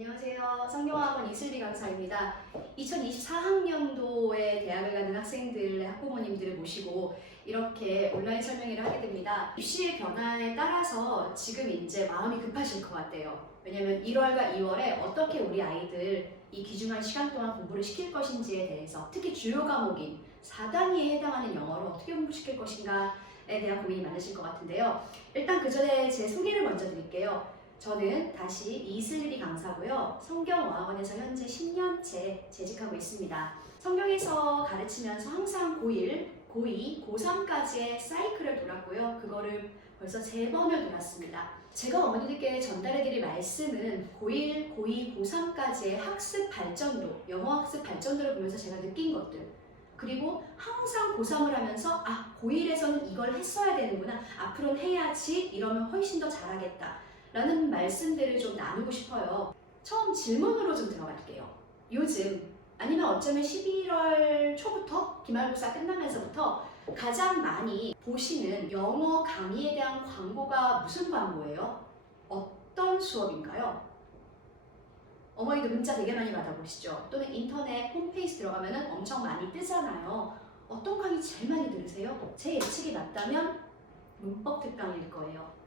안녕하세요. 성경학원 이슬비 강사입니다. 2024학년도에 대학을 가는 학생들의 학부모님들을 모시고 이렇게 온라인 설명회를 하게 됩니다. 입시의 변화에 따라서 지금 이제 마음이 급하실 것 같아요. 왜냐면 1월과 2월에 어떻게 우리 아이들 이 귀중한 시간 동안 공부를 시킬 것인지에 대해서, 특히 주요 과목인 4단위에 해당하는 영어를 어떻게 공부시킬 것인가에 대한 고민이 많으실 것 같은데요. 일단 그 전에 제 소개를 먼저 드릴게요. 저는 다시 이슬비 강사고요. 성경어학원에서 현재 10년째 재직하고 있습니다. 성경에서 가르치면서 항상 고1, 고2, 고3까지의 사이클을 돌았고요. 그거를 벌써 3번을 돌았습니다. 제가 어머니들께 전달해드릴 말씀은 고1, 고2, 고3까지의 학습 발전도, 영어 학습 발전도를 보면서 제가 느낀 것들, 그리고 항상 고3을 하면서 고1에서는 이걸 했어야 되는구나, 앞으로는 해야지, 이러면 훨씬 더 잘하겠다 라는 말씀들을 좀 나누고 싶어요. 처음 질문으로 좀 들어갈게요. 요즘, 아니면 어쩌면 11월 초부터, 기말고사 끝나면서부터 가장 많이 보시는 영어 강의에 대한 광고가 무슨 광고예요? 어떤 수업인가요? 어머니도 문자 되게 많이 받아보시죠? 또는 인터넷 홈페이지 들어가면 엄청 많이 뜨잖아요. 어떤 강의 제일 많이 들으세요? 제 예측이 맞다면 문법 특강일 거예요.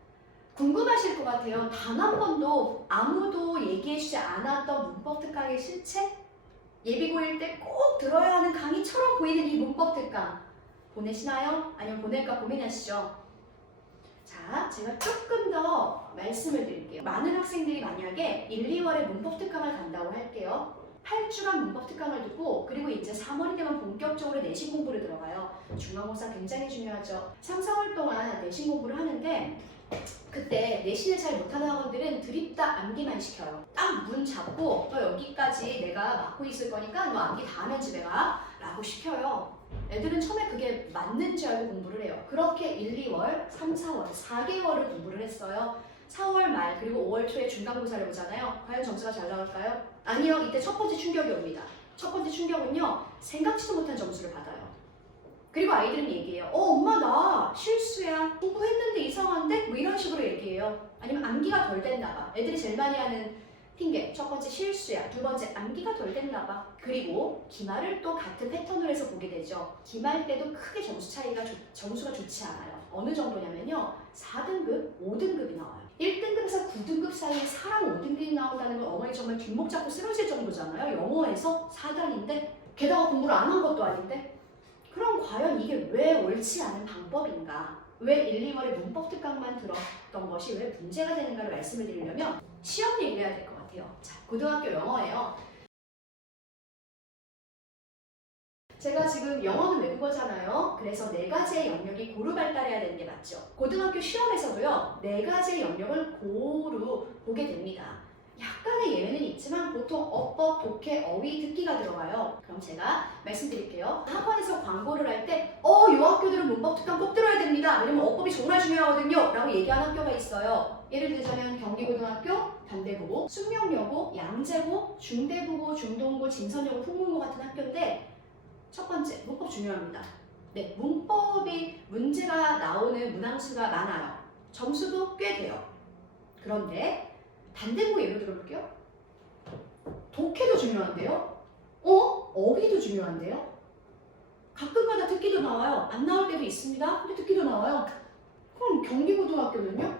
궁금하실 것 같아요. 단 한 번도 아무도 얘기해주지 않았던 문법 특강의 실체? 예비고일 때 꼭 들어야 하는 강의처럼 보이는 이 문법 특강 보내시나요? 아니면 보낼까 고민하시죠? 자, 제가 조금 더 말씀을 드릴게요. 많은 학생들이 만약에 1, 2월에 문법 특강을 간다고 할게요. 8주간 문법 특강을 두고, 그리고 이제 3월이 되면 본격적으로 내신 공부를 들어가요. 중간고사 굉장히 중요하죠. 3, 4월 동안 내신 공부를 하는데, 그때 내신을 잘 못하는 학원들은 드립다 암기만 시켜요. 딱 문 잡고 너 여기까지 내가 맡고 있을 거니까 너 암기 다 하면 집에 가 라고 시켜요. 애들은 처음에 그게 맞는 줄 알고 공부를 해요. 그렇게 1, 2월, 3, 4월, 4개월을 공부를 했어요. 4월 말 그리고 5월 초에 중간고사를 보잖아요. 과연 점수가 잘 나올까요? 아니요. 이때 첫 번째 충격이 옵니다. 첫 번째 충격은요, 생각지도 못한 점수를 받아요. 그리고 아이들은 얘기해요. 엄마 나 실수야. 공부했는데 이상한데? 뭐 이런 식으로 얘기해요. 아니면 암기가 덜 됐나 봐. 애들이 제일 많이 하는 핑계. 첫 번째 실수야. 두 번째 암기가 덜 됐나 봐. 그리고 기말을 또 같은 패턴으로 해서 보게 되죠. 기말 때도 크게 점수 차이가 점수가 좋지 않아요. 어느 정도냐면요, 4등급, 5등급이 나와요. 1등급에서 9등급 사이에 4랑 5등급이 나온다는 건 어머니 정말 뒷목 잡고 쓰러질 정도잖아요. 영어에서 4단인데, 게다가 공부를 안 한 것도 아닌데. 그럼 과연 이게 왜 옳지 않은 방법인가? 왜 1, 2월에 문법 특강만 들었던 것이 왜 문제가 되는가를 말씀을 드리려면 시험 얘기를 해야 될 것 같아요. 자, 고등학교 영어예요. 제가 지금 영어는 외국어잖아요. 그래서 4가지의 영역이 고루 발달해야 되는 게 맞죠. 고등학교 시험에서도요, 4가지의 영역을 고루 보게 됩니다. 약간의 예외는 있지만 보통 어법, 독해, 어휘, 듣기가 들어가요. 그럼 제가 말씀드릴게요. 학원에서 광고를 할 때 요 학교들은 문법 특강 꼭 들어야 됩니다. 왜냐면 어법이 정말 중요하거든요 라고 얘기하는 학교가 있어요. 예를 들자면 경기고등학교, 단대고고, 숙명여고, 양재고, 중대부고, 중동고, 진선여고, 풍문고 같은 학교인데, 첫 번째, 문법 중요합니다. 네, 문법이 문제가 나오는 문항수가 많아요. 점수도 꽤 돼요. 그런데 단대고 예로 들어볼게요. 독해도 중요한데요. 어휘도 중요한데요. 가끔가다 듣기도 나와요. 안 나올 때도 있습니다. 근데 듣기도 나와요. 그럼 경기고등학교는요?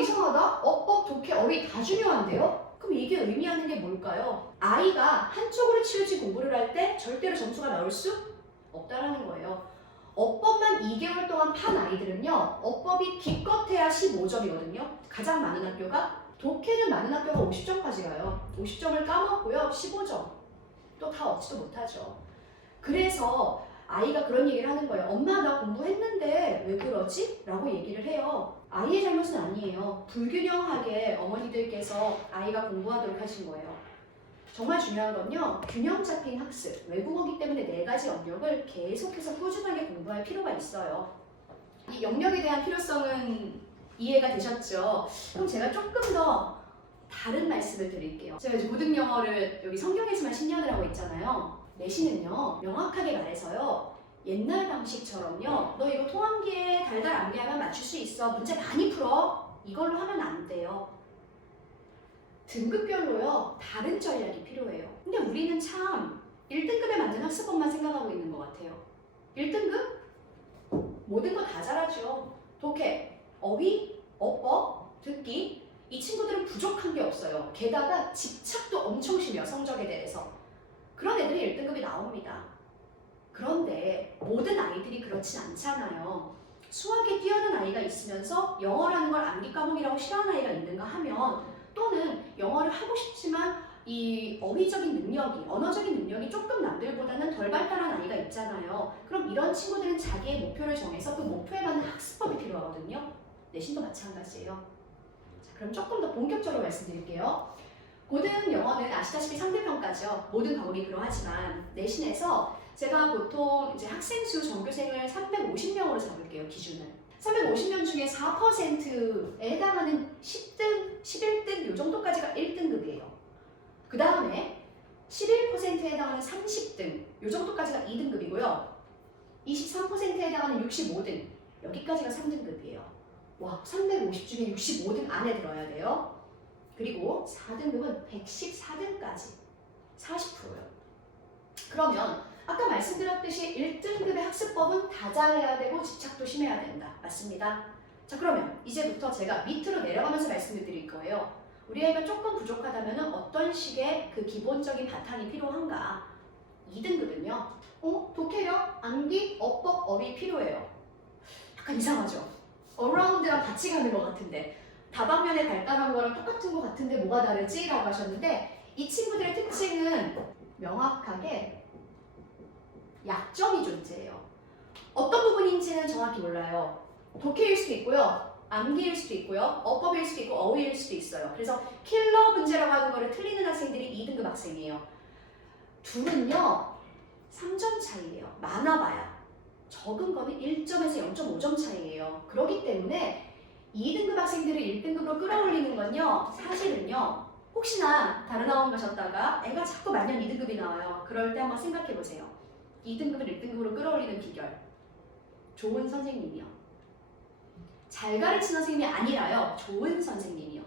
이상하다. 어법, 독해, 어휘 다 중요한데요? 그럼 이게 의미하는 게 뭘까요? 아이가 한쪽으로 치우친 공부를 할 때 절대로 점수가 나올 수 없다라는 거예요. 어법만 2개월 동안 판 아이들은요, 어법이 기껏해야 15점이거든요. 가장 많은 학교가. 독해는 많은 학교가 50점까지 가요. 50점을 까먹고요, 15점. 또 다 얻지도 못하죠. 그래서 아이가 그런 얘기를 하는 거예요. 엄마 나 공부했는데 왜 그러지? 라고 얘기를 해요. 아이의 잘못은 아니에요. 불균형하게 어머니들께서 아이가 공부하도록 하신 거예요. 정말 중요한 건요, 균형 잡힌 학습, 외국어기 때문에 4가지 영역을 계속해서 꾸준하게 공부할 필요가 있어요. 이 영역에 대한 필요성은 이해가 되셨죠? 그럼 제가 조금 더 다른 말씀을 드릴게요. 제가 이제 고등영어를 여기 성경에서만 10년을 하고 있잖아요. 내신은요, 명확하게 말해서요, 옛날 방식처럼요, 너 이거 통함기에 달달 암기하면 맞출 수 있어, 문제 많이 풀어, 이걸로 하면 안 돼요. 등급별로요, 다른 전략이 필요해요. 근데 우리는 참 1등급에 맞는 학습법만 생각하고 있는 것 같아요. 1등급? 모든 거 다 잘하죠. 독해, 어휘, 어법, 듣기. 이 친구들은 부족한 게 없어요. 게다가 집착도 엄청 심해요, 성적에 대해서. 그런 애들이 1등급이 나옵니다. 그런데 모든 아이들이 그렇진 않잖아요. 수학에 뛰어난 아이가 있으면서 영어라는 걸 암기 과목이라고 싫어하는 아이가 있는가 하면, 또는 영어를 하고 싶지만 이 어휘적인 능력이, 언어적인 능력이 조금 남들보다는 덜 발달한 아이가 있잖아요. 그럼 이런 친구들은 자기의 목표를 정해서 그 목표에 맞는 학습법이 필요하거든요. 내신도 마찬가지예요. 자, 그럼 조금 더 본격적으로 말씀드릴게요. 고등 영어는 아시다시피 상대평가죠. 모든 과목이 그러하지만 내신에서 제가 보통 이제 학생 수 전교생을 350명으로 잡을게요, 기준은. 350명 중에 4%에 해당하는 10등, 11등 요 정도까지가 1등급이에요. 그 다음에 11%에 해당하는 30등 요 정도까지가 2등급이고요. 23%에 해당하는 65등 여기까지가 3등급이에요. 와, 350 중에 65등 안에 들어야 돼요. 그리고 4등급은 114등까지 40%예요. 그러면 아까 말씀드렸듯이 1등급의 학습법은 다 잘해야 되고 집착도 심해야 된다. 맞습니다. 자, 그러면 이제부터 제가 밑으로 내려가면서 말씀을 드릴 거예요. 우리 아이가 조금 부족하다면 어떤 식의 그 기본적인 바탕이 필요한가? 2등급은요. 독해력, 암기, 어법, 어휘 필요해요. 약간 이상하죠? 어라운드랑 같이 가는 것 같은데, 다방면에 발달한 거랑 똑같은 것 같은데 뭐가 다르지? 라고 하셨는데, 이 친구들의 특징은 명확하게 약점이 존재해요. 어떤 부분인지는 정확히 몰라요. 독해일 수도 있고요, 암기일 수도 있고요, 어법일 수도 있고 어휘일 수도 있어요. 그래서 킬러 문제라고 하는 거를 틀리는 학생들이 2등급 학생이에요. 둘은요 3점 차이예요. 많아봐야. 적은 거는 1점에서 0.5점 차이예요. 그렇기 때문에 2등급 학생들을 1등급으로 끌어올리는 건요, 사실은요, 혹시나 다른 학원 가셨다가 애가 자꾸 만년 2등급이 나와요. 그럴 때 한번 생각해 보세요. 2등급을 1등급으로 끌어올리는 비결. 좋은 선생님이요. 잘 가르치는 선생님이 아니라요, 좋은 선생님이요.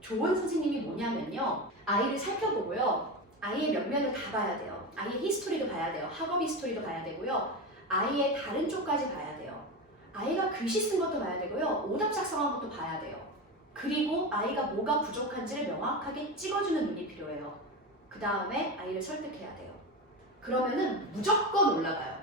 좋은 선생님이 뭐냐면요, 아이를 살펴보고요, 아이의 면면을 다 봐야 돼요. 아이의 히스토리도 봐야 돼요. 학업 히스토리도 봐야 되고요, 아이의 다른 쪽까지 봐야 돼요. 아이가 글씨 쓴 것도 봐야 되고요, 오답 작성한 것도 봐야 돼요. 그리고 아이가 뭐가 부족한지를 명확하게 찍어주는 눈이 필요해요. 그 다음에 아이를 설득해야 돼요. 그러면은 무조건 올라가요.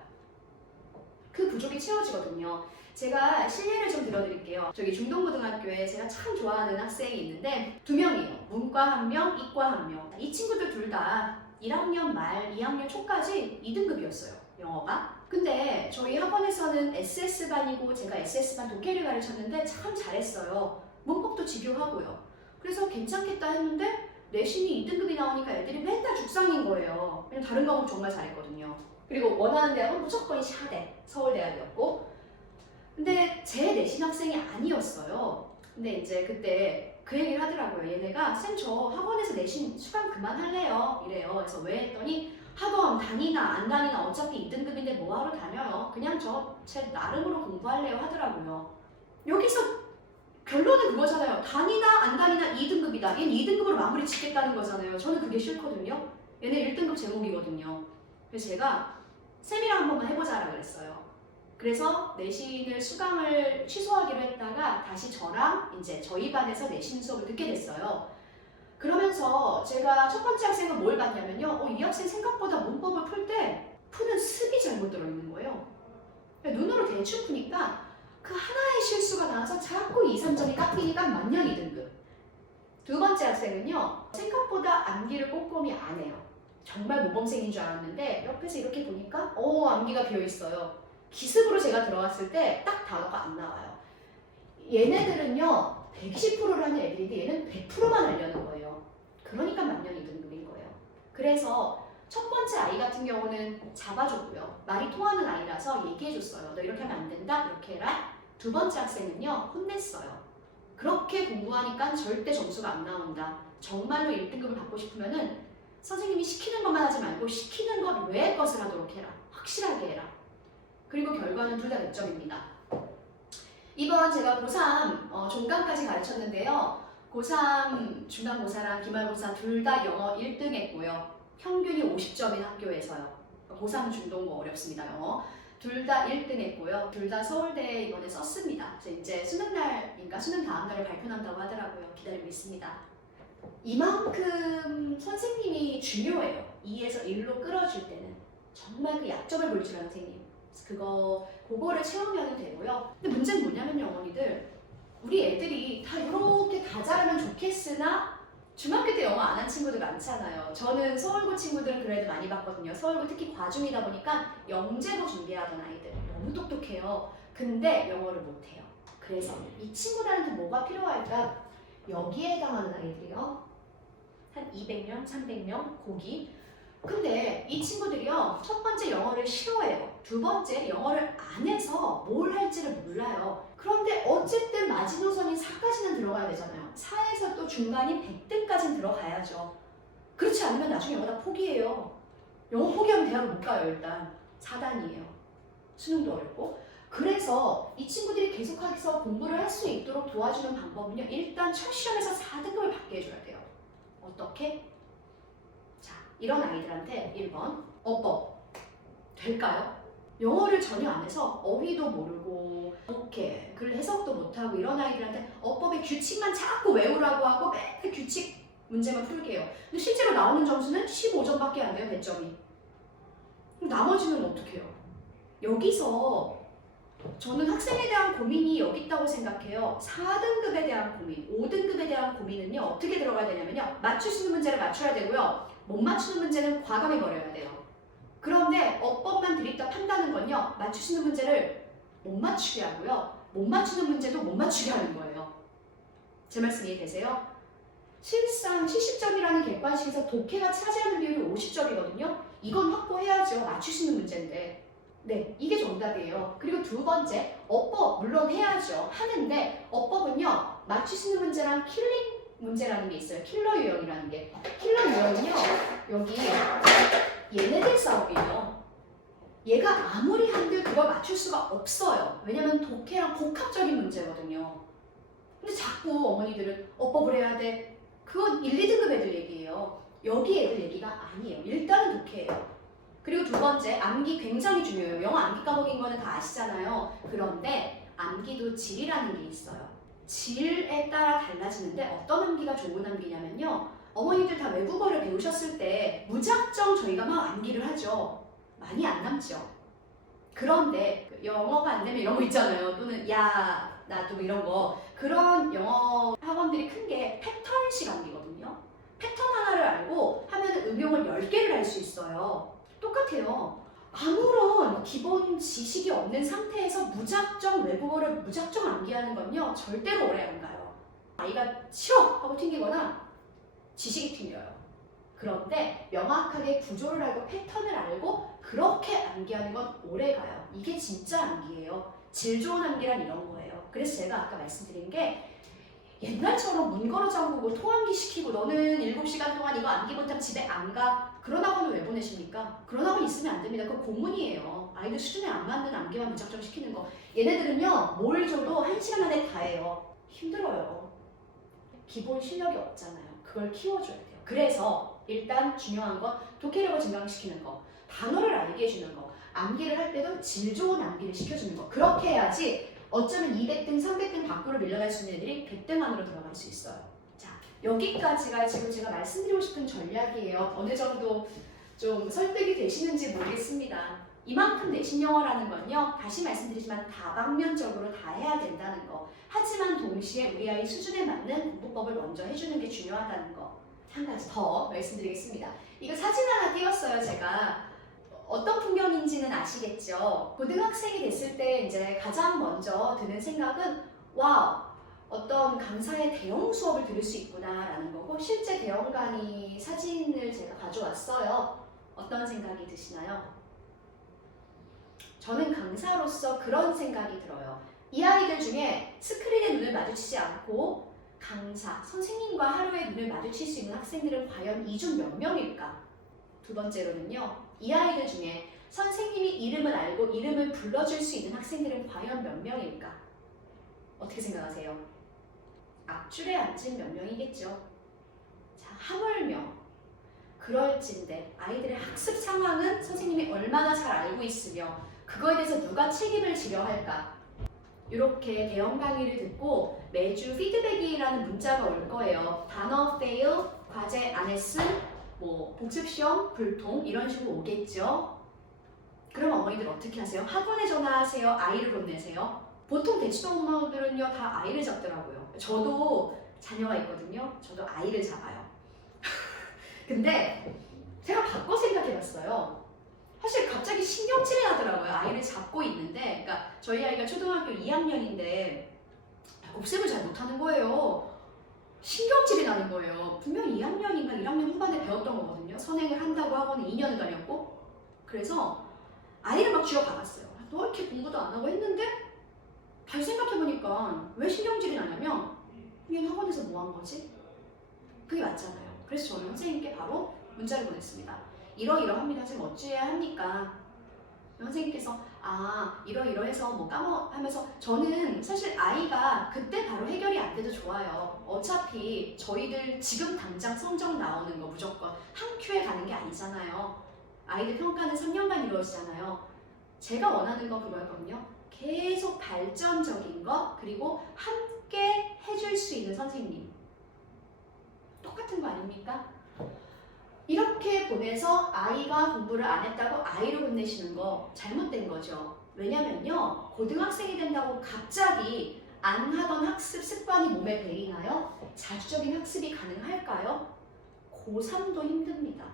그 부족이 채워지거든요. 제가 실례를 좀 들어드릴게요. 저기 중동고등학교에 제가 참 좋아하는 학생이 있는데 2명이에요. 문과 1명, 이과 1명. 이 친구들 둘 다 1학년 말, 2학년 초까지 2등급이었어요. 영어가. 근데 저희 학원에서는 SS반이고 제가 SS반 독해를 가르쳤는데 참 잘했어요. 문법도 집요하고요. 그래서 괜찮겠다 했는데 내신이 2등급이 나오니까 애들이 맨날 죽상인 거예요. 왜냐면 다른 과목 정말 잘했거든요. 그리고 원하는 대학은 무조건 샤대, 서울대학이었고. 근데 제 내신 학생이 아니었어요. 근데 이제 그때 그 얘기를 하더라고요. 얘네가 쌤 저 학원에서 내신 수강 그만할래요. 이래요. 그래서 왜 했더니 학원 다니나 안 다니나 어차피 2등급인데 뭐하러 다녀요. 그냥 저 제 나름으로 공부할래요 하더라고요. 여기서 결론은 그거잖아요. 다니나 안 다니나 2등급이다. 얘는 2등급으로 마무리 짓겠다는 거잖아요. 저는 그게 싫거든요. 얘는 1등급 제목이거든요. 그래서 제가 쌤이랑 한 번만 해보자라고 그랬어요. 그래서 내신을 수강을 취소하기로 했다가 다시 저랑 이제 저희 반에서 내신 수업을 듣게 됐어요. 그러면서 제가 첫 번째 학생은 뭘 봤냐면요. 이 학생 생각보다 문법을 풀 때 푸는 습이 잘못 들어있는 거예요. 눈으로 대충 푸니까 그 하나의 실수가 나와서 자꾸 2, 3점이 깎이니까 만년 2등급. 두 번째 학생은요. 생각보다 암기를 꼼꼼히 안 해요. 정말 모범생인 줄 알았는데 옆에서 이렇게 보니까 암기가 비어있어요. 기습으로 제가 들어갔을 때 딱 단어가 안 나와요. 얘네들은요 120%를 하는 애들인데 얘는 100%만 하려는 거예요. 그러니까 만년 2등급인 거예요. 그래서 첫 번째 아이 같은 경우는 잡아줬고요. 말이 통하는 아이라서 얘기해줬어요. 너 이렇게 하면 안 된다, 이렇게 해라. 두 번째 학생은요 혼냈어요. 그렇게 공부하니까 절대 점수가 안 나온다. 정말로 1등급을 받고 싶으면은 선생님이 시키는 것만 하지 말고 시키는 것 외의 것을 하도록 해라. 확실하게 해라. 그리고 결과는 둘 다 100점입니다. 이번 제가 고3 종강까지 가르쳤는데요. 고3 중간고사랑 기말고사 둘 다 영어 1등 했고요. 평균이 50점인 학교에서요. 고3 중등고 어렵습니다, 영어. 둘 다 1등 했고요. 둘 다 서울대에 이번에 썼습니다. 그래서 이제 수능 날인가 수능 다음 날에 발표난다고 하더라고요. 기다리고 있습니다. 이만큼 선생님이 중요해요. 2에서 1로 끌어줄 때는. 정말 그 약점을 볼 줄 아는 선생님. 그거를 채우면 되고요. 근데 문제는 뭐냐면요, 어머니들. 우리 애들이 다 이렇게 다 잘하면 좋겠으나 중학교 때 영어 안 한 친구들 많잖아요. 저는 서울고 친구들은 그래도 많이 봤거든요. 서울고 특히 과중이다 보니까 영재고 준비하던 아이들 너무 똑똑해요. 근데 영어를 못해요. 그래서 이 친구들한테 뭐가 필요할까? 여기에 해당하는 아이들이요. 한 200명, 300명, 고기. 근데 이 친구들이요. 첫 번째 영어를 싫어해요. 두 번째 영어를 안 해서 뭘 할지를 몰라요. 그런데 어쨌든 마지노선인 4까지는 들어가야 되잖아요. 4에서 또 중간인 100등까지는 들어가야죠. 그렇지 않으면 나중에 영어 다 포기해요. 영어 포기하면 대학을 못 가요, 일단. 4단이에요. 수능도 어렵고. 그래서 이 친구들이 계속해서 공부를 할 수 있도록 도와주는 방법은요. 일단 첫 시험에서 4등급을 받게 해줘야 돼요. 어떻게? 자, 이런 아이들한테 1번 어법 될까요? 영어를 전혀 안 해서 어휘도 모르고 이렇게 글 해석도 못하고 이런 아이들한테 어법의 규칙만 자꾸 외우라고 하고 매일 규칙 문제만 풀게 해요. 근데 실제로 나오는 점수는 15점밖에 안 돼요, 배점이. 그럼 나머지는 어떻게 해요? 여기서 저는 학생에 대한 고민이 여기 있다고 생각해요. 4등급에 대한 고민, 5등급에 대한 고민은요. 어떻게 들어가야 되냐면요. 맞출 수 있는 문제를 맞춰야 되고요. 못 맞추는 문제는 과감히 버려야 돼요. 그런데 어법만 들이다 판다는 건요. 맞출 수 있는 문제를 못 맞추게 하고요. 못 맞추는 문제도 못 맞추게 하는 거예요. 제 말씀 이해되세요? 실상 70점이라는 객관식에서 독해가 차지하는 비율이 50점이거든요. 이건 확보해야죠. 맞출 수 있는 문제인데. 네, 이게 정답이에요. 그리고 두 번째, 어법 물론 해야죠. 하는데 어법은요. 맞출 수 있는 문제랑 킬링 문제라는 게 있어요. 킬러 유형이라는 게. 킬러 유형은요. 여기 얘네들 싸움이에요. 얘가 아무리 한들 그걸 맞출 수가 없어요. 왜냐면 독해랑 복합적인 문제거든요. 근데 자꾸 어머니들은 어법을 해야 돼. 그건 1, 2등급 애들 얘기예요. 여기 애들 얘기가 아니에요. 일단은 독해예요. 그리고 두 번째, 암기 굉장히 중요해요. 영어 암기 까먹인 거는 다 아시잖아요. 그런데 암기도 질이라는 게 있어요. 질에 따라 달라지는데 어떤 암기가 좋은 암기냐면요. 어머니들 다 외국어를 배우셨을 때 무작정 저희가 막 암기를 하죠. 많이 안 남죠. 그런데 영어가 안 되면 이런 거 있잖아요. 또는 야, 나도 뭐 이런 거. 그런 영어 학원들이 큰 게 패턴식 암기거든요. 패턴 하나를 알고 하면 응용을 10개를 할 수 있어요. 똑같아요. 아무런 기본 지식이 없는 상태에서 무작정 외국어를 무작정 암기하는 건요. 절대로 오래 안 가요. 아이가 싫어! 하고 튕기거나 지식이 튕겨요. 그런데 명확하게 구조를 알고 패턴을 알고 그렇게 암기하는 건 오래 가요. 이게 진짜 암기예요. 질 좋은 암기란 이런 거예요. 그래서 제가 아까 말씀드린 게 옛날처럼 문걸어 잠그고 토암기 시키고 너는 7시간 동안 이거 암기 못하면 집에 안 가. 그런 학원을 왜 보내십니까? 그런 학원 있으면 안 됩니다. 그건 공문이에요. 아이들 수준에 안 맞는 암기만 무작정 시키는 거. 얘네들은요. 뭘 줘도 1시간 안에 다 해요. 힘들어요. 기본 실력이 없잖아요. 그걸 키워줘야 돼요. 그래서 일단 중요한 건 독해력을 증강시키는 거. 단어를 알게 해주는 거. 암기를 할 때도 질 좋은 암기를 시켜주는 거. 그렇게 해야지 어쩌면 200등, 300등 밖으로 밀려날 수 있는 애들이 100등 안으로 들어갈 수 있어요. 자, 여기까지가 지금 제가 말씀드리고 싶은 전략이에요. 어느 정도 좀 설득이 되시는지 모르겠습니다. 이만큼 내신 영어라는 건요. 다시 말씀드리지만 다방면적으로 다 해야 된다는 거. 하지만 동시에 우리 아이 수준에 맞는 공부법을 먼저 해주는 게 중요하다는 거. 한 가지 더 말씀드리겠습니다. 이거 사진 하나 띄웠어요, 제가. 어떤 풍경인지는 아시겠죠? 고등학생이 됐을 때 이제 가장 먼저 드는 생각은 와우, 어떤 강사의 대형 수업을 들을 수 있구나라는 거고 실제 대형 강의 사진을 제가 가져왔어요. 어떤 생각이 드시나요? 저는 강사로서 그런 생각이 들어요. 이 아이들 중에 스크린에 눈을 마주치지 않고 강사, 선생님과 하루에 눈을 마주칠 수 있는 학생들은 과연 이 중 몇 명일까? 두 번째로는요. 이 아이들 중에 선생님이 이름을 알고 이름을 불러줄 수 있는 학생들은 과연 몇 명일까? 어떻게 생각하세요? 앞줄에 앉은 몇 명이겠죠. 자, 하물며 그럴진데 아이들의 학습 상황은 선생님이 얼마나 잘 알고 있으며 그거에 대해서 누가 책임을 지려 할까? 이렇게 대형 강의를 듣고 매주 피드백이라는 문자가 올 거예요. 단어 fail, 과제 안 했음, 뭐 복습시험, 불통 이런 식으로 오겠죠. 그럼 어머니들 어떻게 하세요? 학원에 전화하세요? 아이를 혼내세요? 보통 대치동 엄마들은요 다 아이를 잡더라고요. 저도 자녀가 있거든요. 저도 아이를 잡아요. 근데 제가 바꿔 생각해봤어요. 사실 갑자기 신경질이 나더라고요. 아이를 잡고 있는데, 그러니까 저희 아이가 초등학교 2학년인데 곱셈을 잘 못하는 거예요. 신경질이 나는 거예요. 분명 2학년인가 1학년 후반에 배웠던 거거든요. 선행을 한다고 학원에 2년을 다녔고, 그래서 아이를 막 쥐어박았어요. 너 이렇게 공부도 안 하고 했는데 다시 생각해보니까 왜 신경질이 나냐면 얘는 학원에서 뭐 한 거지? 그게 맞잖아요. 그래서 저는 선생님께 바로 문자를 보냈습니다. 이러이러합니다. 지금 어찌해야 합니까? 선생님께서 이러이러해서 뭐 하면서 저는 사실 아이가 그때 바로 해결이 안 돼도 좋아요. 어차피 저희들 지금 당장 성적 나오는 거 무조건 한 큐에 가는 게 아니잖아요. 아이들 평가는 3년간 이루어지잖아요. 제가 원하는 건 그거였거든요. 계속 발전적인 거 그리고 함께 해줄 수 있는 선생님. 똑같은 거 아닙니까? 이렇게 보내서 아이가 공부를 안 했다고 아이를 혼내시는 거 잘못된 거죠. 왜냐면요, 고등학생이 된다고 갑자기 안 하던 학습 습관이 몸에 배이나요? 자주적인 학습이 가능할까요? 고3도 힘듭니다.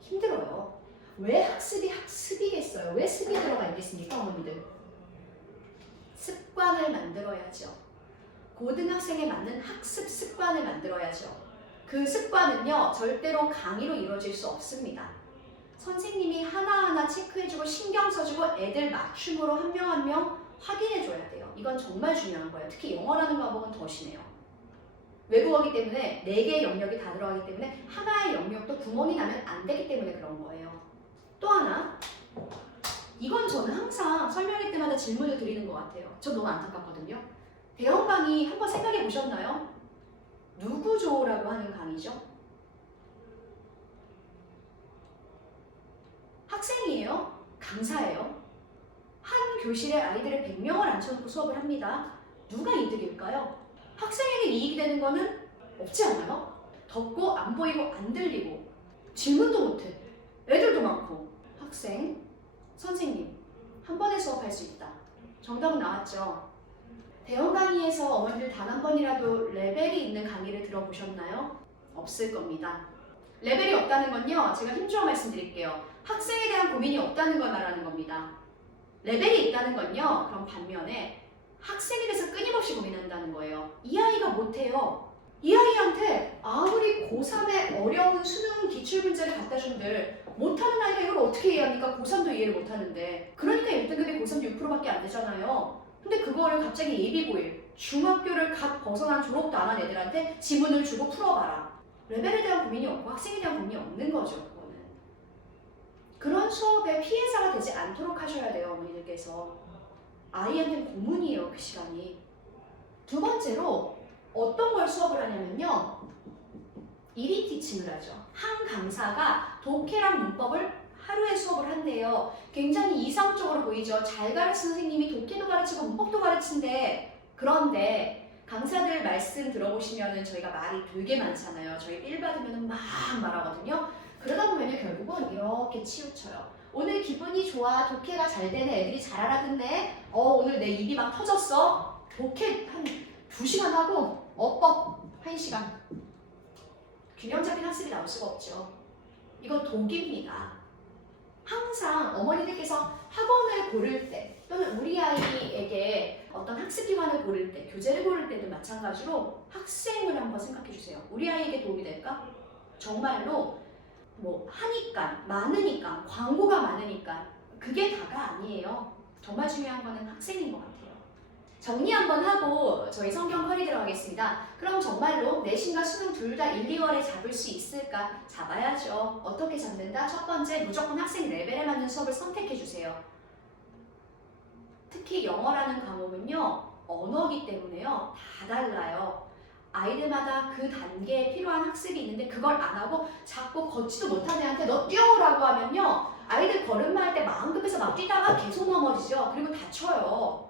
힘들어요. 왜 학습이겠어요? 왜 습이 들어가 있겠습니까, 어머니들? 습관을 만들어야죠. 고등학생에 맞는 학습 습관을 만들어야죠. 그 습관은요, 절대로 강의로 이루어질 수 없습니다. 선생님이 하나하나 체크해주고 신경 써주고 애들 맞춤으로 한 명 한 명 확인해줘야 돼요. 이건 정말 중요한 거예요. 특히 영어라는 과목은 더 심해요. 외국어기 때문에 4개의 영역이 다 들어가기 때문에 하나의 영역도 구멍이 나면 안 되기 때문에 그런 거예요. 또 하나, 이건 저는 항상 설명할 때마다 질문을 드리는 것 같아요. 저 너무 안타깝거든요. 대형 강의 한번 생각해 보셨나요? 누구조라고 하는 강의죠? 학생이에요? 강사예요? 한 교실에 아이들을 100명을 앉혀놓고 수업을 합니다. 누가 이득일까요? 학생에게 이익이 되는 거는 없지 않아요? 덥고 안 보이고 안 들리고 질문도 못해. 애들도 많고. 학생, 선생님, 한 번에 수업할 수 있다. 정답은 나왔죠? 대형 강의에서 어머니들 단 한 번이라도 레벨이 있는 강의를 들어보셨나요? 없을 겁니다. 레벨이 없다는 건요, 제가 힘주어 말씀드릴게요. 학생에 대한 고민이 없다는 걸 말하는 겁니다. 레벨이 있다는 건요, 그럼 반면에 학생에 대해서 끊임없이 고민한다는 거예요. 이 아이가 못해요. 이 아이한테 아무리 고3의 어려운 수능 기출문제를 갖다 준들 못하는 아이가 이걸 어떻게 이해합니까? 고3도 이해를 못하는데. 그러니까 1등급이 고3도 6%밖에 안 되잖아요. 근데 그거를 갑자기 예비고일, 중학교를 갓 벗어난 졸업도 안 한 애들한테 지문을 주고 풀어봐라. 레벨에 대한 고민이 없고 학생에 대한 고민이 없는 거죠, 그거는. 그런 수업에 피해자가 되지 않도록 하셔야 돼요, 어머니들께서. 아이한테는 고문이에요, 그 시간이. 두 번째로 어떤 걸 수업을 하냐면요. 1인 티칭을 하죠. 한 강사가 독해랑 문법을 하루에 수업을 한대요. 굉장히 이상적으로 보이죠. 잘 가르치는 선생님이 독해도 가르치고 문법도 가르친대. 그런데 강사들 말씀 들어보시면은 저희가 말이 되게 많잖아요. 저희 삘 받으면 막 말하거든요. 그러다 보면 결국은 이렇게 치우쳐요. 오늘 기분이 좋아. 독해가 잘 되는 애들이 잘 알아듣네. 오늘 내 입이 막 터졌어. 독해 한 2시간 하고 어법 1시간. 균형 잡힌 학습이 나올 수가 없죠. 이건 독입니다. 항상 어머니들께서 학원을 고를 때 또는 우리 아이에게 어떤 학습기관을 고를 때, 교재를 고를 때도 마찬가지로 학생을 한번 생각해 주세요. 우리 아이에게 도움이 될까? 정말로 뭐 하니까, 많으니까, 광고가 많으니까 그게 다가 아니에요. 정말 중요한 거는 학생인 것 같아요. 정리 한번 하고 저희 성경 커리 들어가겠습니다. 그럼 정말로 내신과 수능 둘 다 1, 2월에 잡을 수 있을까? 잡아야죠. 어떻게 잡는다? 첫 번째, 무조건 학생 레벨에 맞는 수업을 선택해 주세요. 특히 영어라는 과목은요, 언어기 때문에요. 다 달라요. 아이들마다 그 단계에 필요한 학습이 있는데 그걸 안 하고 자꾸 걷지도 못한 애한테 너 뛰어오라고 하면요. 아이들 걸음마 할 때 마음 급해서 막 뛰다가 계속 넘어지죠. 그리고 다쳐요.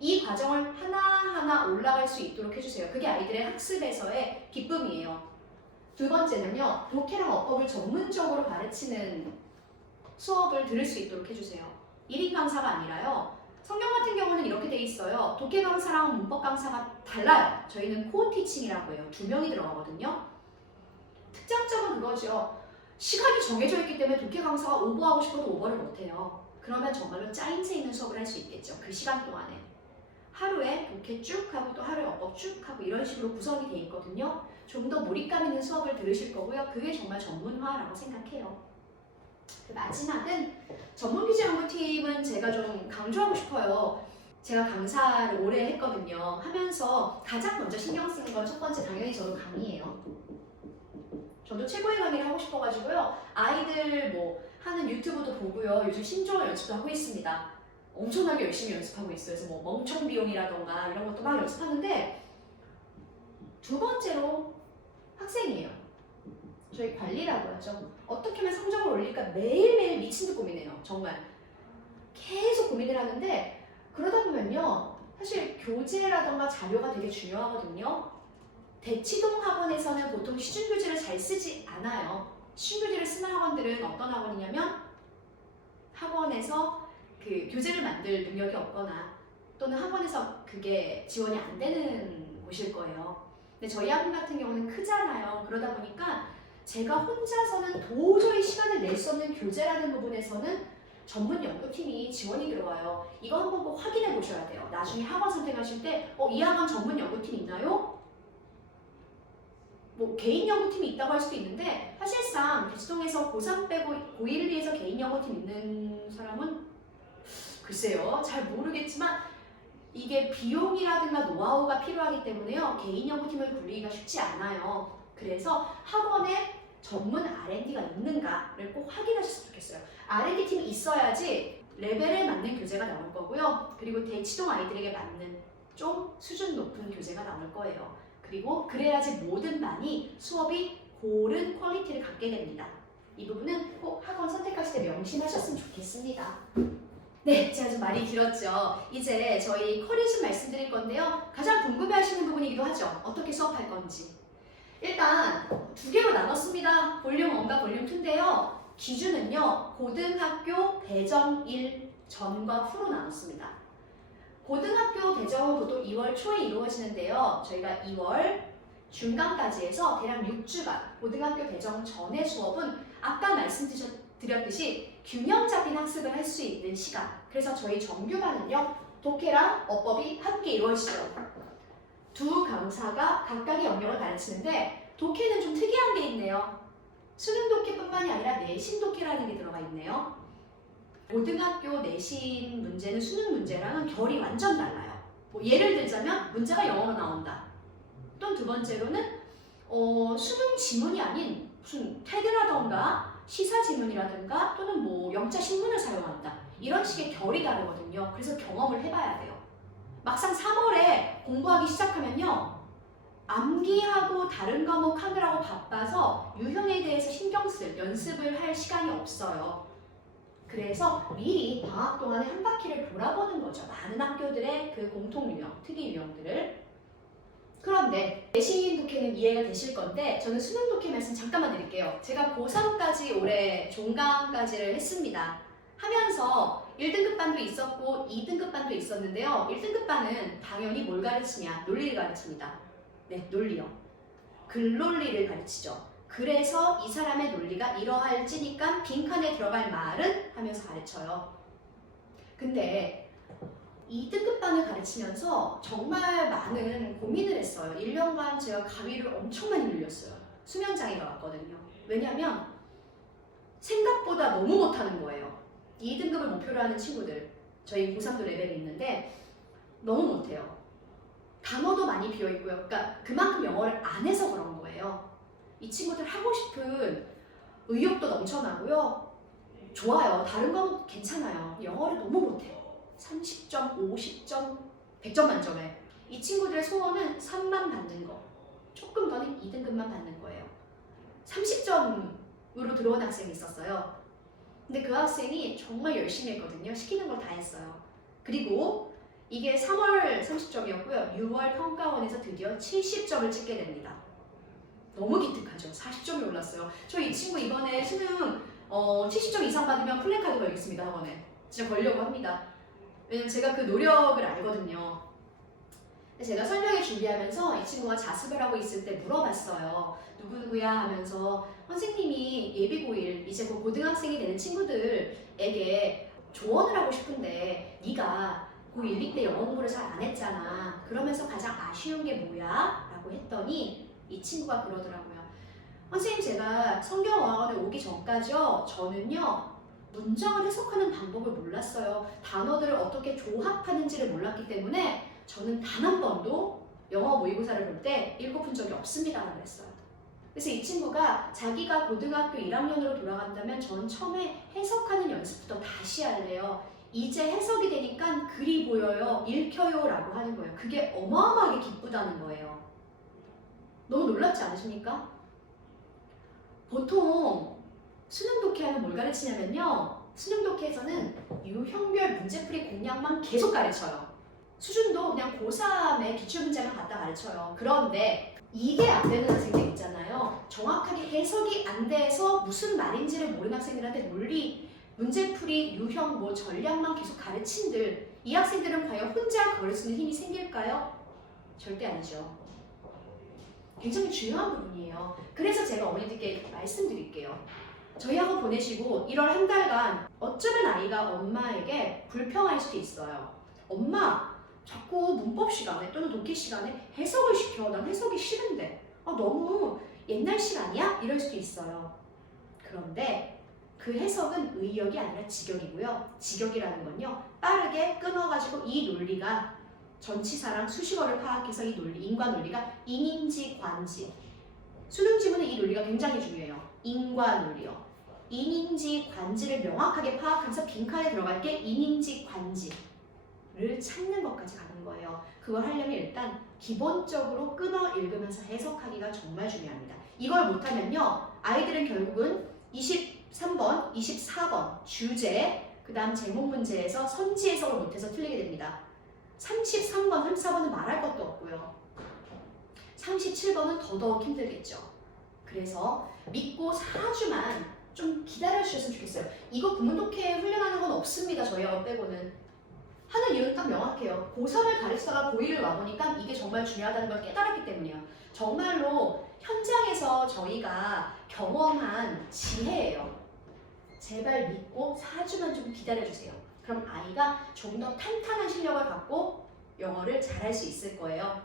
이 과정을 하나하나 올라갈 수 있도록 해주세요. 그게 아이들의 학습에서의 기쁨이에요. 두 번째는요. 독해랑 어법을 전문적으로 가르치는 수업을 들을 수 있도록 해주세요. 1인 강사가 아니라요. 성경 같은 경우는 이렇게 돼 있어요. 독해 강사랑 문법 강사가 달라요. 저희는 코어 티칭이라고 해요. 2명이 들어가거든요. 특장점은 그거죠. 시간이 정해져 있기 때문에 독해 강사가 오버하고 싶어도 오버를 못해요. 그러면 정말로 짜임새 있는 수업을 할 수 있겠죠. 그 시간 동안에. 하루에 독해 쭉 하고 또 하루에 어법 쭉 하고 이런 식으로 구성이 돼 있거든요. 좀 더 몰입감 있는 수업을 들으실 거고요. 그게 정말 전문화라고 생각해요. 그 마지막은 전문규제연구팀은 제가 좀 강조하고 싶어요. 제가 강사를 오래 했거든요. 하면서 가장 먼저 신경 쓰는 건 첫 번째 당연히 저도 강의예요. 저도 최고의 강의를 하고 싶어가지고요. 아이들 뭐 하는 유튜브도 보고요. 요즘 신조어 연습도 하고 있습니다. 엄청나게 열심히 연습하고 있어요. 그래서 뭐 멍청 비용이라던가 이런 것도 막 연습하는데 두 번째로 학생이에요. 저희 관리라고 하죠. 어떻게 하면 성적을 올릴까 매일매일 미친 듯 고민해요. 정말 계속 고민을 하는데 그러다 보면요. 사실 교재라던가 자료가 되게 중요하거든요. 대치동 학원에서는 보통 시중교재를 잘 쓰지 않아요. 시중교재를 쓰는 학원들은 어떤 학원이냐면 학원에서 그 교재를 만들 능력이 없거나 또는 학원에서 그게 지원이 안 되는 곳일 거예요. 근데 저희 학원 같은 경우는 크잖아요. 그러다 보니까 제가 혼자서는 도저히 시간을 낼 수 없는 교재라는 부분에서는 전문 연구팀이 지원이 들어와요. 이거 한번 꼭 확인해 보셔야 돼요. 나중에 학원 선택하실 때 이 학원 전문 연구팀 있나요? 뭐 개인 연구팀이 있다고 할 수도 있는데 사실상 대치동에서 고3 빼고 고1, 2에서 개인 연구팀 있는 사람은 글쎄요. 잘 모르겠지만 이게 비용이라든가 노하우가 필요하기 때문에요. 개인 연구팀을 굴리기가 쉽지 않아요. 그래서 학원에 전문 R&D가 있는가를 꼭 확인하셨으면 좋겠어요. R&D 팀이 있어야지 레벨에 맞는 교재가 나올 거고요. 그리고 대치동 아이들에게 맞는 좀 수준 높은 교재가 나올 거예요. 그리고 그래야지 모든 반이 수업이 고른 퀄리티를 갖게 됩니다. 이 부분은 꼭 학원 선택하실 때 명심하셨으면 좋겠습니다. 네, 제가 좀 말이 길었죠. 이제 저희 커리즘 말씀드릴 건데요. 가장 궁금해하시는 부분이기도 하죠. 어떻게 수업할 건지. 일단 두 개로 나눴습니다. 볼륨 1과 볼륨 2인데요. 기준은요. 고등학교 배정 1 전과 후로 나눴습니다. 고등학교 배정은 보통 2월 초에 이루어지는데요. 저희가 2월 중간까지 해서 대략 6주간 고등학교 배정 전의 수업은 아까 말씀드렸듯이 균형 잡힌 학습을 할 수 있는 시간. 그래서 저희 정규반은요. 독해랑 어법이 함께 이루어지죠. 두 강사가 각각의 영역을 가르치는데 독해는 좀 특이한 게 있네요. 수능 독해뿐만이 아니라 내신 독해라는 게 들어가 있네요. 고등학교 내신 문제는 수능 문제랑은 결이 완전 달라요. 뭐 예를 들자면 문제가 영어로 나온다. 또 두 번째로는 수능 지문이 아닌 무슨 태그라던가 시사 지문이라든가 또는 뭐 영자 신문을 사용한다. 이런 식의 결이 다르거든요. 그래서 경험을 해봐야 돼요. 막상 3월에 공부하기 시작하면요. 암기하고 다른 과목 하느라고 바빠서 유형에 대해서 신경 쓸 연습을 할 시간이 없어요. 그래서 미리 방학 동안에 한 바퀴를 돌아보는 거죠. 많은 학교들의 그 공통 유형, 특이 유형들을. 그런데 내신 독해는 이해가 되실 건데 저는 수능 독해 말씀 잠깐만 드릴게요. 제가 고3까지 올해 종강까지를 했습니다. 하면서 1등급 반도 있었고 2등급 반도 있었는데요. 1등급 반은 당연히 뭘 가르치냐? 논리를 가르칩니다. 네, 논리요. 글논리를 가르치죠. 그래서 이 사람의 논리가 이러할지니까 빈칸에 들어갈 말은 하면서 가르쳐요. 근데 2등급 반을 가르치면서 정말 많은 고민을 했어요. 1년간 제가 가위를 엄청 많이 눌렸어요. 수면장애가 왔거든요. 왜냐면 생각보다 너무 못하는 거예요. 2등급을 목표로 하는 친구들, 저희 고3도 레벨이 있는데 너무 못해요. 단어도 많이 비어있고요. 그러니까 그만큼 영어를 안 해서 그런 거예요. 이 친구들 하고 싶은 의욕도 넘쳐나고요. 좋아요. 다른 과목 괜찮아요. 영어를 너무 못해요. 30점, 50점, 100점 만점에. 이 친구들의 소원은 3만 받는 거. 조금 더는 2등급만 받는 거예요. 30점으로 들어온 학생이 있었어요. 근데 그 학생이 정말 열심히 했거든요. 시키는 걸 다 했어요. 그리고 이게 3월 30점이었고요. 6월 평가원에서 드디어 70점을 찍게 됩니다. 너무 기특하죠. 40점이 올랐어요. 저 이 친구 이번에 수능 70점 이상 받으면 플래카드 걸겠습니다. 학원에. 진짜 걸려고 합니다. 왜냐면 제가 그 노력을 알거든요. 제가 설명회 준비하면서 이 친구가 자습을 하고 있을 때 물어봤어요. 누구누구야 하면서 선생님이 예비고1 이제 그 고등학생이 되는 친구들에게 조언을 하고 싶은데 네가 고1, 2때 영어 공부를 잘 안 했잖아. 그러면서 가장 아쉬운 게 뭐야? 라고 했더니 이 친구가 그러더라고요. 선생님 제가 성경어학원에 오기 전까지요. 저는요. 문장을 해석하는 방법을 몰랐어요. 단어들을 어떻게 조합하는지를 몰랐기 때문에 저는 단 한 번도 영어 모의고사를 볼 때 읽어본 적이 없습니다라고 했어요. 그래서 이 친구가 자기가 고등학교 1학년으로 돌아간다면 전 처음에 해석하는 연습부터 다시 할래요. 이제 해석이 되니까 글이 보여요, 읽혀요 라고 하는 거예요. 그게 어마어마하게 기쁘다는 거예요. 너무 놀랍지 않으십니까? 보통 수능 독해하면 뭘 가르치냐면요. 수능 독해에서는 유형별 문제풀이 공략만 계속 가르쳐요. 수준도 그냥 고3의 기출문제만 갖다 가르쳐요. 그런데 이게 안 되는 학생들 있잖아요. 정확하게 해석이 안 돼서 무슨 말인지를 모르는 학생들한테 논리, 문제풀이, 유형, 전략만 계속 가르친들 이 학생들은 과연 혼자 걸을 수 있는 힘이 생길까요? 절대 아니죠. 굉장히 중요한 부분이에요. 그래서 제가 어머니들께 말씀드릴게요. 저희 학원 보내시고 1월 한 달간 어쩌면 아이가 엄마에게 불평할 수도 있어요. 엄마, 자꾸 문법 시간에 또는 독해 시간에 해석을 시켜. 난 해석이 싫은데. 너무 옛날 시간이야? 이럴 수도 있어요. 그런데 그 해석은 의역이 아니라 직역이고요. 직역이라는 건요. 빠르게 끊어가지고 이 논리가 전치사랑 수식어를 파악해서 이 논리, 인과 논리가 인인지 관지. 수능 지문에 이 논리가 굉장히 중요해요. 인과 논리요. 인인지 관지를 명확하게 파악하면서 빈칸에 들어갈 게 인인지 관지를 찾는 것까지 가는 거예요. 그걸 하려면 일단 기본적으로 끊어 읽으면서 해석하기가 정말 중요합니다. 이걸 못하면요. 아이들은 결국은 23번, 24번 주제, 그 다음 제목 문제에서 선지 해석을 못해서 틀리게 됩니다. 33번, 34번은 말할 것도 없고요. 37번은 더더욱 힘들겠죠. 그래서 믿고 4주만 좀 기다려주셨으면 좋겠어요. 이거 구문독해 훈련하는 건 없습니다. 저희 학원 빼고는. 하는 이유는 딱 명확해요. 고3을 가르치다가 고1을 와보니까 이게 정말 중요하다는 걸 깨달았기 때문이에요. 정말로 현장에서 저희가 경험한 지혜예요. 제발 믿고 4주만 좀 기다려주세요. 그럼 아이가 좀 더 탄탄한 실력을 갖고 영어를 잘할 수 있을 거예요.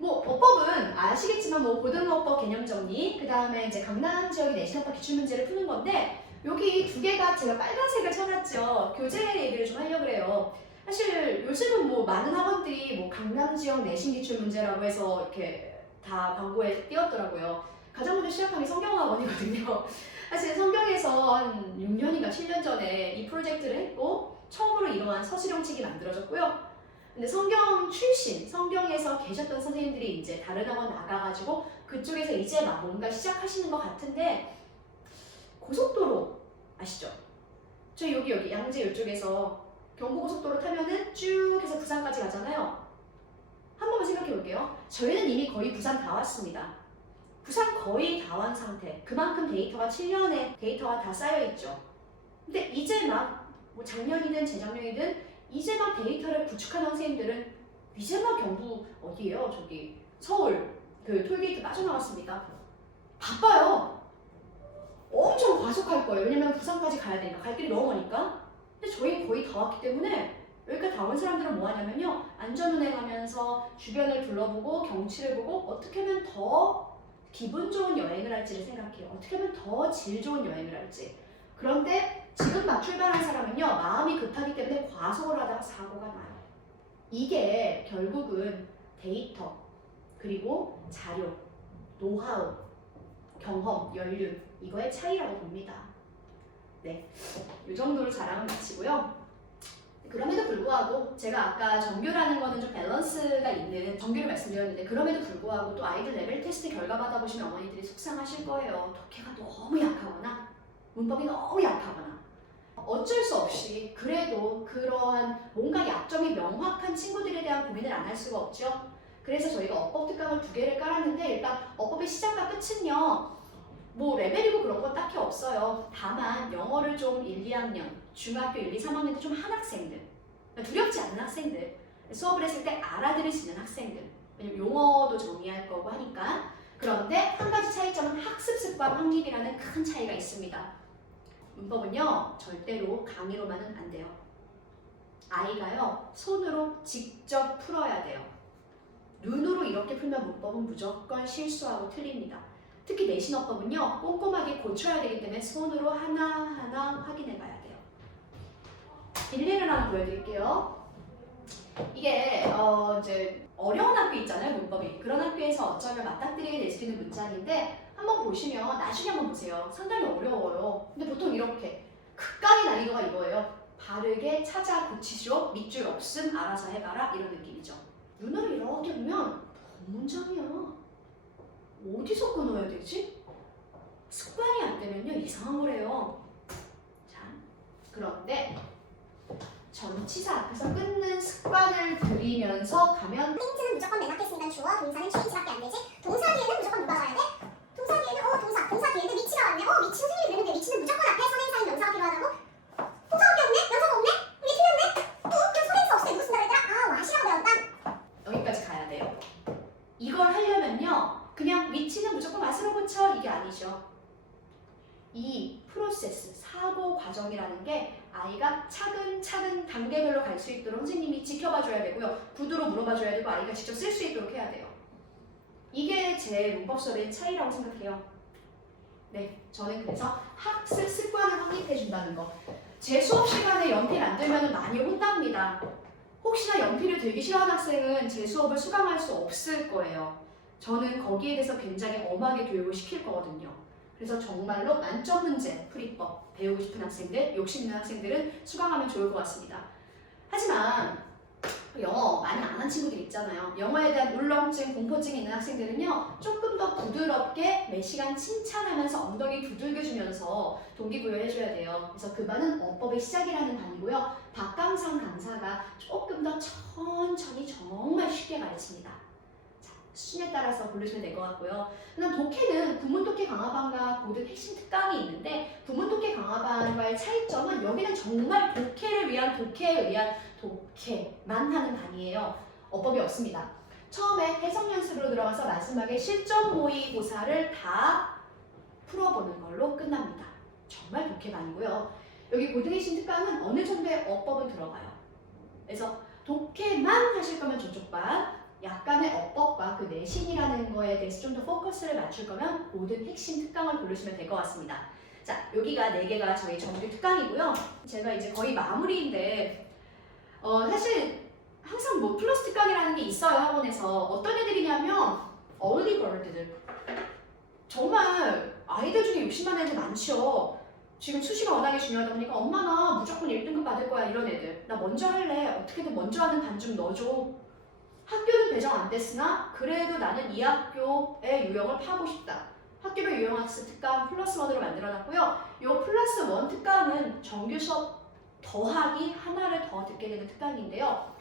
어법은 아시겠지만 고등어법 개념 정리, 그 다음에 이제 강남 지역의 내신학과 기출문제를 푸는 건데 여기 두 개가 제가 빨간색을 쳐놨죠. 교재 얘기를 좀 하려고 해요. 사실 요즘은 많은 학원들이 강남 지역 내신 기출문제라고 해서 이렇게 다 광고에 띄웠더라고요. 가장 먼저 시작한 게 성경학원이거든요. 사실 성경에서 한 6년인가 7년 전에 이 프로젝트를 했고 처음으로 이러한 서술형칙이 만들어졌고요. 근데 성경 출신, 성경에서 계셨던 선생님들이 이제 다른 학원 나가가지고 그쪽에서 이제 막 뭔가 시작하시는 것 같은데 고속도로 아시죠? 저 여기 양재 이쪽에서 경부고속도로 타면은 쭉 해서 부산까지 가잖아요. 한 번만 생각해 볼게요. 저희는 이미 거의 부산 다 왔습니다. 부산 거의 다 완 상태. 그만큼 데이터가 7년의 데이터가 다 쌓여있죠. 근데 이제 막 작년이든 재작년이든 이제 막 데이터를 구축하는 선생님들은 이제 막 경부 어디예요? 저기 서울 그 톨게이트 빠져나왔습니다. 바빠요. 엄청 과속할 거예요. 왜냐면 부산까지 가야 되니까 갈 길이 너무 머니까. 근데 저희 거의 다 왔기 때문에 여기까지 다 온 사람들은 뭐 하냐면요. 안전운행하면서 주변을 둘러보고 경치를 보고 어떻게 하면 더 기분 좋은 여행을 할지를 생각해요. 어떻게 하면 더 질 좋은 여행을 할지. 그런데 지금 막 출발한 사람은요. 마음이 급하기 때문에 과속을 하다가 사고가 나요. 이게 결국은 데이터, 그리고 자료, 노하우, 경험, 연륜 이거의 차이라고 봅니다. 네, 이 정도로 자랑은 마치고요. 그럼에도 불구하고 제가 아까 정규라는 거는 좀 밸런스가 있는 정규를 말씀드렸는데 그럼에도 불구하고 또 아이들 레벨 테스트 결과 받아보시면 어머니들이 속상하실 거예요. 독해가 너무 약하거나 문법이 너무 약하거나 어쩔 수 없이 그래도 그러한 뭔가 약점이 명확한 친구들에 대한 고민을 안 할 수가 없죠. 그래서 저희가 어법 특강을 2개를 깔았는데 일단 어법의 시작과 끝은요. 뭐 레벨이고 그런 건 딱히 없어요. 다만 영어를 좀 1, 2학년, 중학교 1, 2, 3학년 때 좀 한 학생들, 그러니까 두렵지 않은 학생들, 수업을 했을 때 알아들을 수 있는 학생들, 왜냐면 용어도 정리할 거고 하니까. 그런데 한 가지 차이점은 학습 습관 확립이라는 큰 차이가 있습니다. 문법은요 절대로 강의로만은 안 돼요. 아이가요 손으로 직접 풀어야 돼요. 눈으로 이렇게 풀면 문법은 무조건 실수하고 틀립니다. 특히 내신어법은요 꼼꼼하게 고쳐야 되기 때문에 손으로 하나하나 확인해 가야 돼요. 일례를 하나 보여드릴게요. 이게 이제 어려운 학교 있잖아요 문법이. 그런 학교에서 어쩌면 맞닥뜨리게 될 수 있는 문장인데 한번 보시면 나중에 한번 보세요. 상당히 어려워요. 근데 보통 이렇게 극강의 난이도가 이거예요. 바르게 찾아 고치시오. 밑줄 없음 알아서 해봐라 이런 느낌이죠. 눈으로 이렇게 보면 문장이야. 어디서 끊어야 되지? 습관이 안 되면요 이상한 거래요. 자, 그런데 전치사 앞에서 끊는 습관을 들이면서 가면 힌트는 무조건 맨 앞에 있으니까 주어, 동사는 주인치밖에 안 되지. 동사 뒤에는 무조건 누가 와야 돼? 동사 뒤에는 동사 뒤에는 위치가 왔네. 위치 선생님이 그랬는데 위치는 무조건 앞에 선행사인 명사가 필요하다고? 동사밖에 없네? 명사가 없네? 이게 틀렸네? 그럼 선행사 없을 때 누구 쓴다고 했더라? 와시라고 배웠다. 여기까지 가야 돼요. 이걸 하려면요 그냥 위치는 무조건 맛으로 고쳐 이게 아니죠. 이 프로세스, 사고 과정이라는 게 아이가 차근차근 단계별로 갈 수 있도록 선생님이 지켜봐 줘야 되고요. 구두로 물어봐 줘야 되고 아이가 직접 쓸 수 있도록 해야 돼요. 이게 제 문법 수업의 차이라고 생각해요. 네, 저는 그래서 학습 습관을 확립해 준다는 거. 제 수업 시간에 연필 안 들면 많이 혼납니다. 혹시나 연필을 들기 싫어하는 학생은 제 수업을 수강할 수 없을 거예요. 저는 거기에 대해서 굉장히 엄하게 교육을 시킬 거거든요. 그래서 정말로 만점 문제, 풀이법 배우고 싶은 학생들, 욕심 있는 학생들은 수강하면 좋을 것 같습니다. 하지만 영어 많이 안 한 친구들 있잖아요. 영어에 대한 울렁증, 공포증이 있는 학생들은요. 조금 더 부드럽게 매 시간 칭찬하면서 엉덩이 두들겨주면서 동기부여해줘야 돼요. 그래서 그 반은 어법의 시작이라는 반이고요. 박강상 강사가 조금 더 천천히 정말 쉽게 가르칩니다. 수준에 따라서 고르시면 될 것 같고요. 그다음 독해는 구문독해 강화반과 고등 핵심 특강이 있는데 구문독해 강화반과의 차이점은 여기는 정말 독해를 위한 독해에 의한 독해만 하는 반이에요. 어법이 없습니다. 처음에 해석 연습으로 들어가서 마지막에 실전 모의고사를 다 풀어보는 걸로 끝납니다. 정말 독해반이고요. 여기 고등 핵심 특강은 어느 정도의 어법은 들어가요. 그래서 독해만 하실 거면 저쪽 반, 약간의 어법과 그 내신이라는 거에 대해서 좀 더 포커스를 맞출 거면 모든 핵심 특강을 고르시면 될 것 같습니다. 자, 여기가 4개가 저희 정규 특강이고요. 제가 이제 거의 마무리인데 사실 항상 뭐 플러스 특강이라는 게 있어요, 학원에서. 어떤 애들이냐면 얼리버드들. 정말 아이들 중에 욕심 많은 애들 많죠. 지금 수시가 워낙에 중요하다 보니까 엄마 나 무조건 1등급 받을 거야 이런 애들. 나 먼저 할래. 어떻게든 먼저 하는 반 좀 넣어줘. 학교는 배정 안 됐으나 그래도 나는 이 학교의 유형을 파고 싶다. 학교별 유형학습 특강 플러스 1으로 만들어놨고요. 이 플러스 1 특강은 정규 수업 더하기 하나를 더 듣게 되는 특강인데요.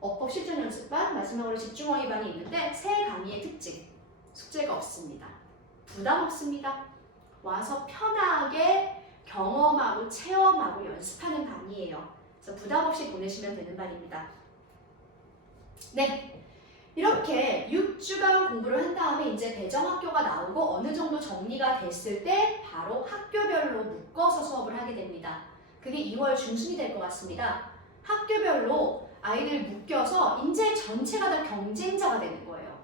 어법 실전 연습반, 마지막으로 집중어휘반이 있는데 세 강의의 특징. 숙제가 없습니다. 부담 없습니다. 와서 편하게 경험하고 체험하고 연습하는 반이에요. 그래서 부담 없이 보내시면 되는 반입니다. 네, 이렇게 6주간 공부를 한 다음에 이제 배정학교가 나오고 어느 정도 정리가 됐을 때 바로 학교별로 묶어서 수업을 하게 됩니다. 그게 2월 중순이 될 것 같습니다. 학교별로 아이들 묶여서 이제 전체가 다 경쟁자가 되는 거예요.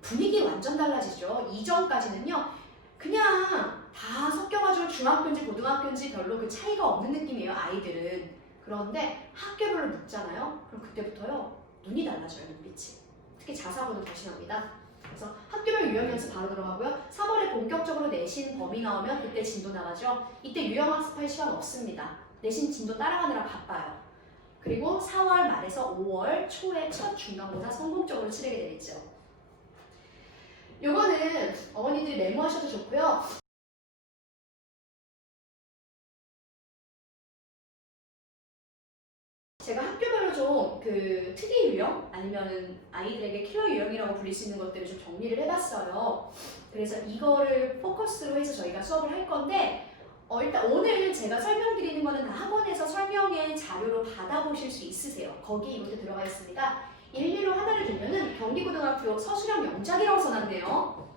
분위기 완전 달라지죠. 이전까지는요. 그냥 다 섞여가지고 중학교인지 고등학교인지 별로 그 차이가 없는 느낌이에요. 아이들은. 그런데 학교별로 묶잖아요. 그럼 그때부터요. 눈이 달라져요. 눈빛이. 특히 자사고는 더 심합니다. 그래서 학교별 유형 연습 바로 들어가고요. 3월에 본격적으로 내신 범위 나오면 그때 진도 나가죠. 이때 유형 학습할 시간 없습니다. 내신 진도 따라가느라 바빠요. 그리고 4월 말에서 5월 초에 첫 중간고사 성공적으로 치르게 되겠죠. 요거는 어머니들이 메모하셔도 좋고요. 제가 학교별로 좀 그 특이 유형 아니면 아이들에게 킬러 유형이라고 불릴 수 있는 것들을 좀 정리를 해봤어요. 그래서 이거를 포커스로 해서 저희가 수업을 할 건데 일단 오늘 제가 설명드리는 거는 다 학원에서 설명의 자료로 받아보실 수 있으세요. 거기 이것도 들어가 있습니다. 일리로 하나를 들면은 경기고등학교 서술형 명작이라고 써놨네요.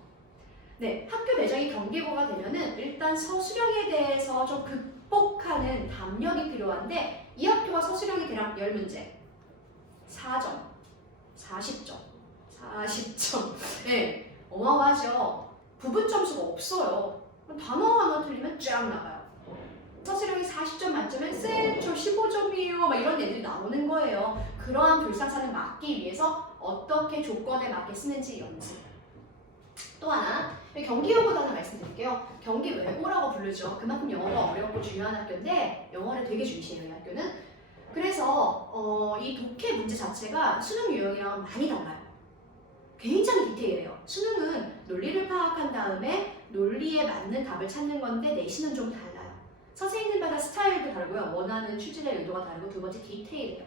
네, 학교 매장이 경기고가 되면은 일단 서술형에 대해서 좀 극복하는 담력이 필요한데 이 학교가 서술형이 대략 10문제 4점, 40점, 40점. 네, 어마어마하죠. 부분 점수가 없어요. 단어 하나 틀리면 쫙 나가요. 서술형이 40점 만점에 쌤 저 15점이에요 막 이런 애들이 나오는 거예요. 그러한 불상사를 막기 위해서 어떻게 조건에 맞게 쓰는지 연습. 또 하나, 경기여고도 하나 말씀드릴게요. 경기 외고라고 부르죠. 그만큼 영어가 어렵고 중요한 학교인데 영어를 되게 중시해요, 이 학교는. 그래서 이 독해 문제 자체가 수능 유형이랑 많이 달라요. 굉장히 디테일해요. 수능은 논리를 파악한 다음에 논리에 맞는 답을 찾는 건데 내신은 좀 달라요. 선생님들마다 스타일도 다르고요. 원하는 취지의 의도가 다르고 두 번째 디테일해요.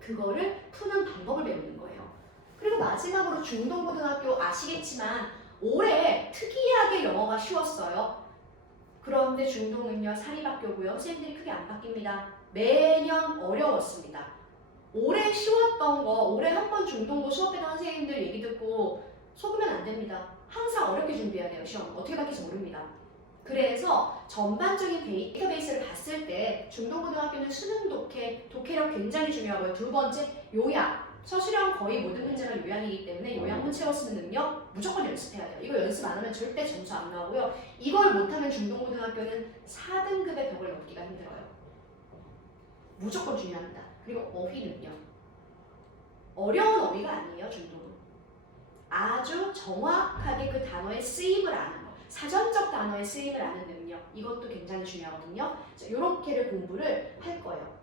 그거를 푸는 방법을 배우는 거예요. 그리고 마지막으로 중동고등학교 아시겠지만 올해 특이하게 영어가 쉬웠어요. 그런데 중동은요 사립학교고요. 선생님들이 크게 안 바뀝니다. 매년 어려웠습니다. 올해 쉬웠던 거, 올해 한 번 중동고 수업했던 선생님들 얘기 듣고 속으면 안 됩니다. 항상 어렵게 준비해야 돼요. 시험 어떻게 바뀔지 모릅니다. 그래서 전반적인 데이터베이스를 봤을 때 중동고등학교는 수능 독해력 굉장히 중요하고요. 두 번째 요약. 서술형 거의 모든 문제가 요약이기 때문에 요약문 채워 쓰는 능력 무조건 연습해야 돼요. 이거 연습 안 하면 절대 점수 안 나오고요. 이걸 못하면 중동고등학교는 4등급의 벽을 넘기가 힘들어요. 무조건 중요합니다. 그리고 어휘 능력. 어려운 어휘가 아니에요, 중동은. 아주 정확하게 그 단어의 쓰임을 아는 거. 사전적 단어의 쓰임을 아는 능력. 이것도 굉장히 중요하거든요. 이렇게를 공부를 할 거예요.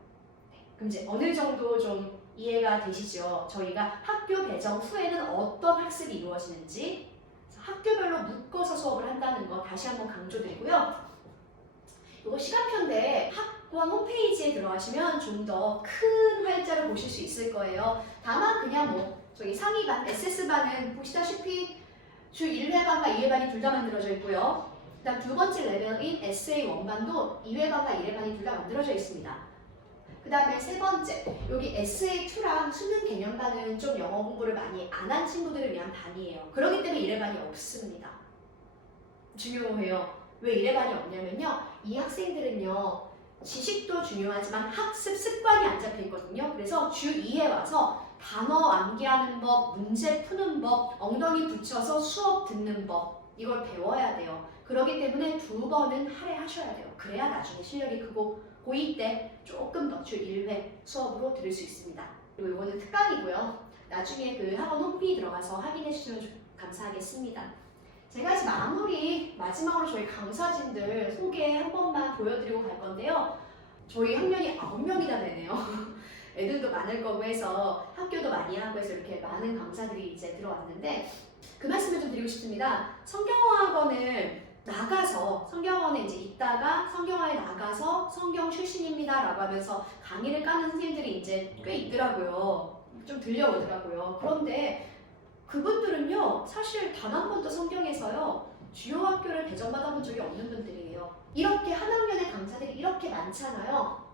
그럼 이제 어느 정도 좀 이해가 되시죠? 저희가 학교 배정 후에는 어떤 학습이 이루어지는지 학교별로 묶어서 수업을 한다는 거 다시 한번 강조드리고요. 이거 시간표인데 학원 홈페이지에 들어가시면 좀 더 큰 활자를 보실 수 있을 거예요. 다만 그냥 뭐 저기 상위반, SS반은 보시다시피 주 1회반과 2회반이 둘 다 만들어져 있고요. 그다음 두 번째 레벨인 SA 원반도 2회반과 1회반이 둘 다 만들어져 있습니다. 그 다음에 세 번째, 여기 SA2랑 수능 개념반은 좀 영어 공부를 많이 안 한 친구들을 위한 반이에요. 그렇기 때문에 1회반이 없습니다. 중요해요. 왜 1회반이 없냐면요. 이 학생들은요. 지식도 중요하지만 학습 습관이 안 잡혀 있거든요. 그래서 주 2회 와서 단어 암기하는 법, 문제 푸는 법, 엉덩이 붙여서 수업 듣는 법 이걸 배워야 돼요. 그렇기 때문에 두 번은 할애하셔야 돼요. 그래야 나중에 실력이 크고 고2 때 조금 더 주 1회 수업으로 들을 수 있습니다. 그리고 이거는 특강이고요. 나중에 그 학원 홈페이지 들어가서 확인해 주시면 감사하겠습니다. 제가 이제 마지막으로 저희 강사진들 소개 한 번만 보여드리고 갈 건데요. 저희 학년이 9명이나 되네요. 애들도 많을 거고 해서 학교도 많이 하고 해서 이렇게 많은 강사들이 이제 들어왔는데 그 말씀을 좀 드리고 싶습니다. 성경학원을 나가서 성경원에 이제 있다가 성경화에 나가서 성경 출신입니다 라고 하면서 강의를 까는 선생님들이 이제 꽤 있더라고요. 좀 들려오더라고요. 그런데 그분들은요 사실 단 한 번도 성경에서요 주요 학교를 배정받아 본 적이 없는 분들이에요. 이렇게 한 학년의 강사들이 이렇게 많잖아요.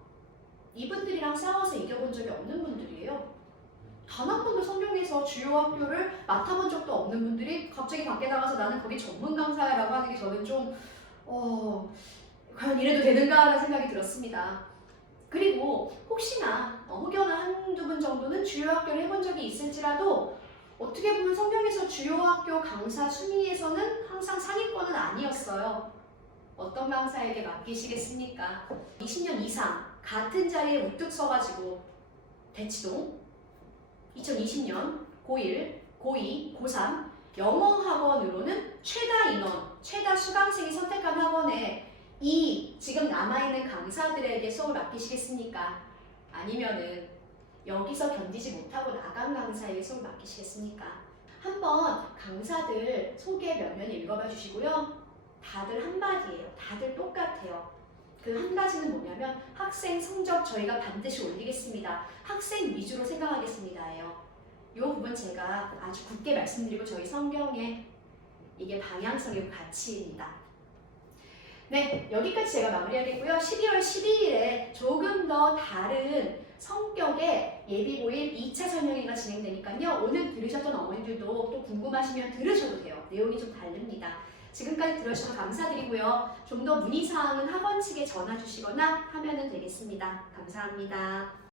이분들이랑 싸워서 이겨본 적이 없는 분들이에요. 단 한 번도 성경에서 주요 학교를 맡아본 적도 없는 분들이 갑자기 밖에 나가서 나는 거기 전문 강사라고 하는 게 저는 좀 과연 이래도 되는가라는 생각이 들었습니다. 그리고 혹시나 혹여나 한두 분 정도는 주요 학교를 해본 적이 있을지라도 어떻게 보면 성경에서 주요 학교 강사 순위에서는 항상 상위권은 아니었어요. 어떤 강사에게 맡기시겠습니까? 20년 이상 같은 자리에 우뚝 서가지고 대치동 2020년 고1, 고2, 고3 영어 학원으로는 최다 인원, 최다 수강생이 선택한 학원에 이 지금 남아있는 강사들에게 수업을 맡기시겠습니까? 아니면은 여기서 견디지 못하고 나간 강사에게 수업을 맡기시겠습니까? 한번 강사들 소개 면면 읽어봐 주시고요. 다들 한마디예요. 다들 똑같아요. 그 한 가지는 뭐냐면 학생 성적 저희가 반드시 올리겠습니다. 학생 위주로 생각하겠습니다예요. 이 부분 제가 아주 굳게 말씀드리고 저희 성경에 이게 방향성이고 가치입니다. 네, 여기까지 제가 마무리하겠고요. 11월 12일에 조금 더 다른 성격의 예비고일 2차 설명회가 진행되니까요. 오늘 들으셨던 어머니들도 또 궁금하시면 들으셔도 돼요. 내용이 좀 다릅니다. 지금까지 들어주셔서 감사드리고요. 좀 더 문의사항은 학원 측에 전화 주시거나 하면 되겠습니다. 감사합니다.